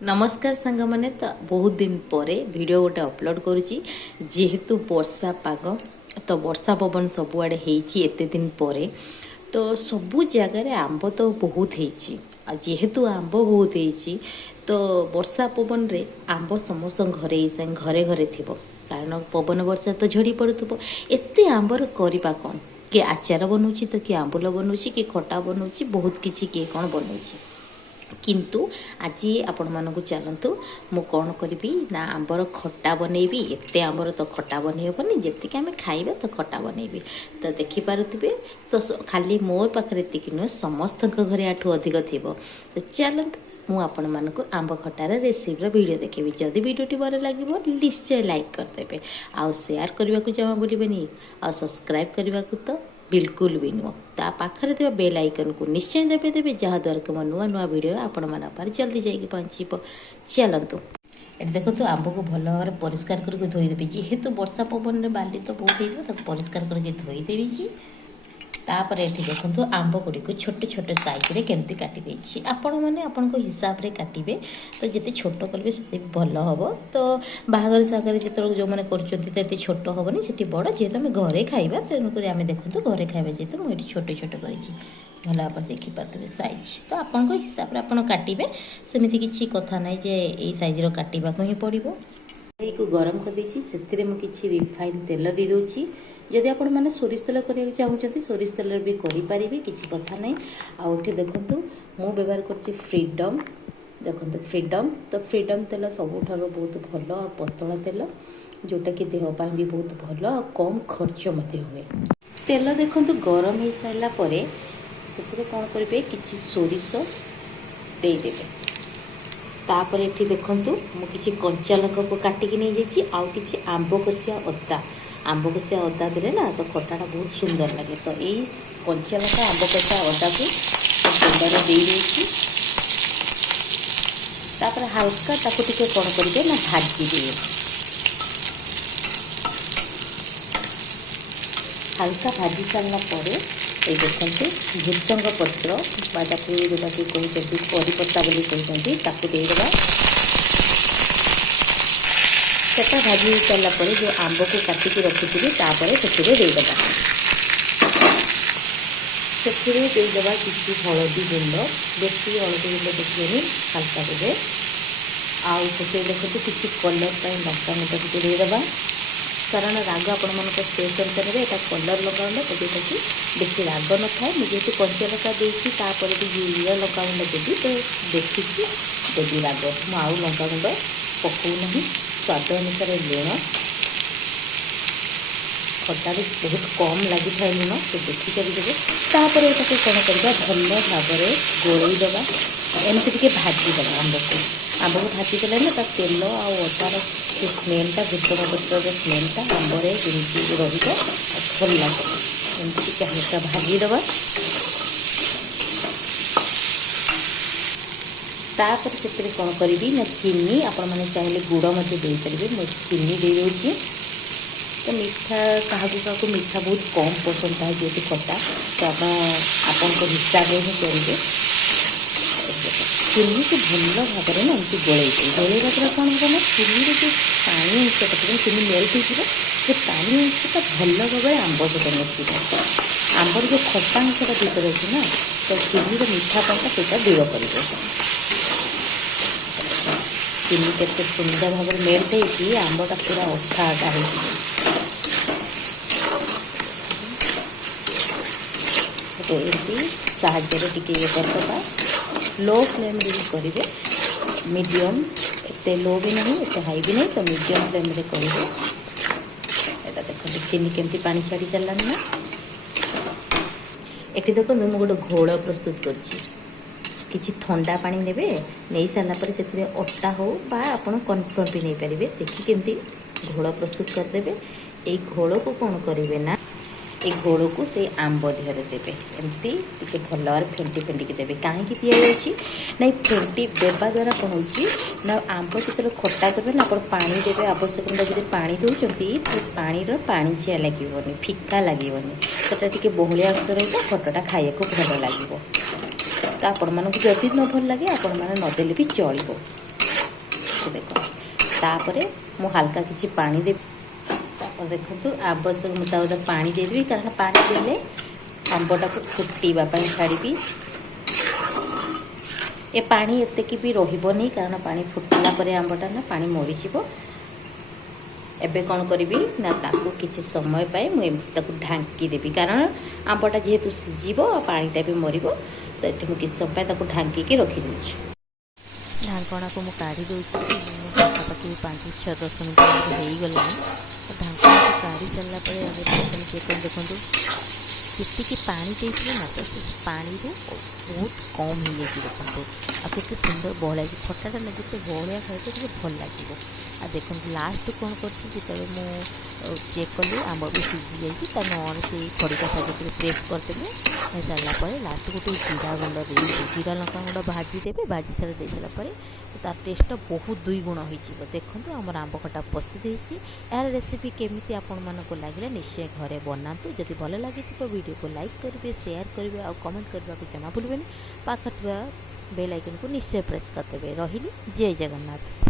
नमस्कार सांग मैंने तो बहुत दिन पर वीडियो गोटे अपलोड करुच्ची जेहेतु वर्षा पाग तो वर्षा पवन सबुआड़े होते दिन पर तो सबू जगार आंब तो बहुत हो जेहेतु आंब बहुत हो तो वर्षा पवन रे आंब समस्त घरे घरे घरे थी कारण पवन वर्षा तो झड़ी पड़ुव एत आंबर करवा कौन किए आचार बनाऊँ तो किए आंबुल बनाऊँ कि खटा बनाऊँ बहुत किसी किए कौन बनाऊँ किंतु आज आपण मानक चलतु मु कौन करी ना आंबर खट्टा बनैबी एते आंबर तो खट्टा बनई हेनी जी आम खाइबा तो खट्टा बनैबी तो देखिपे तो खाली मोर पाखे एतिक नुह समस्त घरे आठू अधिक थी तो चलतु मु आपण मानक आंब खटार रेसिपी वीडियो देखेबी जदि वीडियोटी भल लगे निश्चय लाइक करदेवे आउ शेयर करने को जमा भूलें आ सब्सक्राइब करने को तो बिल्कुल भी नुह ता पाखरे थिबा बेल आइकन को निश्चय देवे जहाँद्वारा कि मो नुआ नुआ वीडियो आपण मान पार जल्दी जाइए पहुँचब चलतु एट देखो तो आंब को भल भाव परिष्कार करके धोईदेवी जेहेतु वर्षा पवन में बाली तो बहुत हो परिष्कार करके धोईदेवी तापर ये देखो आंब गुड़ी को छोटे छोटे साइज केमती काटी आपण मैंने आपण हिसाब से काटे तो जिते छोट करेंगे से भल हम तो बाहागर सागर जो जो मैंने कर छोट हेनी से बड़ जेहेतु आम घरे खाइबा तेणुक आम देखो घरे खाइबा जेहेतु मुझे छोटे छोटे कर भल आप देखिपे साइज तो आपण हिसाब से आप काटे सेमती किसी कथा ना जे यही सैज काटा ही पड़ो को गरम कर से मुझे रिफाइन तेल दे दूँगी जदि आपण मैंने सोरिष तेल करने चाहते सोरिष तेल भी करें किसी कथा ना आउे देखु मु व्यवहार कर फ्रीडम देखो फ्रीडम तो फ्रीडम तेल सबुठ बहुत भल पतला तेल जोटा कि देहपाई भी बहुत भल कम खर्च हुए तेल देखो गरम हो सारापर से कौन करेंगे कि सोरिष देदेवे तापर ये देखु मुझे कंचा लंका को काटिकी नहीं जाइए आउ कि आंब कषिया अदा आंब कषिया अदा देले ना तो खटाटा बहुत सुंदर लगे तो यही कंचा लंका आंब कषिया अदा को तेल दे तापर हल्का ताको टिके कौन करेंगे ना भाजी दिए हल्का भाजी सारा पर ये देखते भृषंग पत्र जोटा कि कहते करी पत्ता बोली कहते देदेबा सेटा भाजी सारापर जो आंब को काटिकी रखी तापर से देदेबा देदेबा किसी हलदी गुंड बेसी हलदी गुंड देखिए हल्का देवे आउ से देखते किसी कलर पर लंका गुंड टी देदेबा कारण राग आपण मान टेस्ट अनुसार यहाँ कलर लगाऊंगा तो जोटा कि बेसी राग न था मुझे कंचा लंका देपर भी लंका गुंड देवी तो देखिए देवी राग आउ लंका गुंड पकाऊना स्वाद अनुसार लुण खटा बहुत कम लगी था लुण तो देखिक देवे तापर ये कौन करवा भल भाव गोलईदबा एमती भाजीदबा आंब को भाजीदेले ना तेल आदार जो स्मेलटा भृषंग पत्र स्मेलटा आंबरे जमी भल लगे एमती हल्का भाजीदबा तापर से कौन करी ना चीनी आपण मैंने चाहिए गुड़ मत देपारे मैं चीनी दे दूँगी तो मीठा क्या मीठा बहुत कम पसंद था जेहतु खटा तो आपण हिसाब से ही करेंगे चीनी को भल भाव में एमती गोलैबा द्वारा कौन हम ना चीनी जो पानी अंशटा चीनी मेल्ट हो से पानी अंशटा भल भाव में आंब सहित मिसिल आंबर जो खटा अंशटा भीतर अच्छे ना तो चीनी मीठापनटा से दूर कर चीनी केते सुंदर भाव में मेल्ट होती आंबटा पूरा अठा अठा तो एमती साहाଯ୍य टिके ये करदबा लो फ्लेम रे करेंगे मीडियम एते लो भी नहीं एते हाई भी नहीं तो मीडियम फ्लेम रे करेंगे एटा देखो चीनी केमती पानी छाड़ी सारानी ना ये देखो मुझे गोटे घोल प्रस्तुत किसी ठंडा पानी ने नहीं सारापर से अटा हो आप कॉर्नफ्लोर भी नहीं पारे देखिए केमती घोल प्रस्तुत करदे ये घोल को कौन करेंगे ना ये घोल को से आंब देहरे देवे एमती टे भल भाव फेंटी फेंटिकी देवे कहीं ना फेंटी देवा द्वारा कौन हो आंब जो खटा करेंगे ना आप पानी देवे आवश्यक जब पानी दौरान तो पानीर पाणिचिया लगे फिका लगे से बहलिया अंश रहा खटाटा खाइबा भल लगे तो आपण मानक जदि न भल लगे आपण मैंने नदेले भी चलो देखो तापर मु हल्का किसी पानी देवी देखो आवश्यक मुताबिक पानी देदेवी कारण पानी देले आंबटा को फुटापी छाड़ी ए पानी एत कि भी रही कारण पानी फुटिला आंबटा ना पानी मरीज एबे कौन करी ना ताकू किसी समय पाए मुझे ढांकी देवी कारण आंबटा जेहेतु सीझब पानीटा भी मर तो ये किसी समय ताकू ढांकी रखीदे ढांकणा को मुझे काढ़ी दूसरी पाखापाखि 5-6-10 मिनट हो गला ढांकणा को काढ़ी सारा चेक देखो जी पानी देते ना तो पानी बहुत कम हो जाए देखो आते सुंदर बहला खटाटा ना जिते बहलिया खाए भल लगे आ देखो लास्ट कौन कर चेक कली आंब भी सीझी जाए नन से खड़िका साइड प्रेस करदेले हो सारापर लास्ट गोटे जीरा गुंड दे जीरा लंका गुंड भाजीदेवे भाजी सारा दे सारापर तार टेस्ट बहुत 2 गुण हो देखो आम आंब खटा प्रस्तुत होती यार रेसिपी केमी आपण मानक लगे निश्चय घरे बनातु जदि भल लगी वीडियो को लाइक करेंगे शेयर करेंगे और कमेंट करने को जमा भूलें पाखर बेल आइकन को निश्चय प्रेस करदेवे रही जय जगन्नाथ।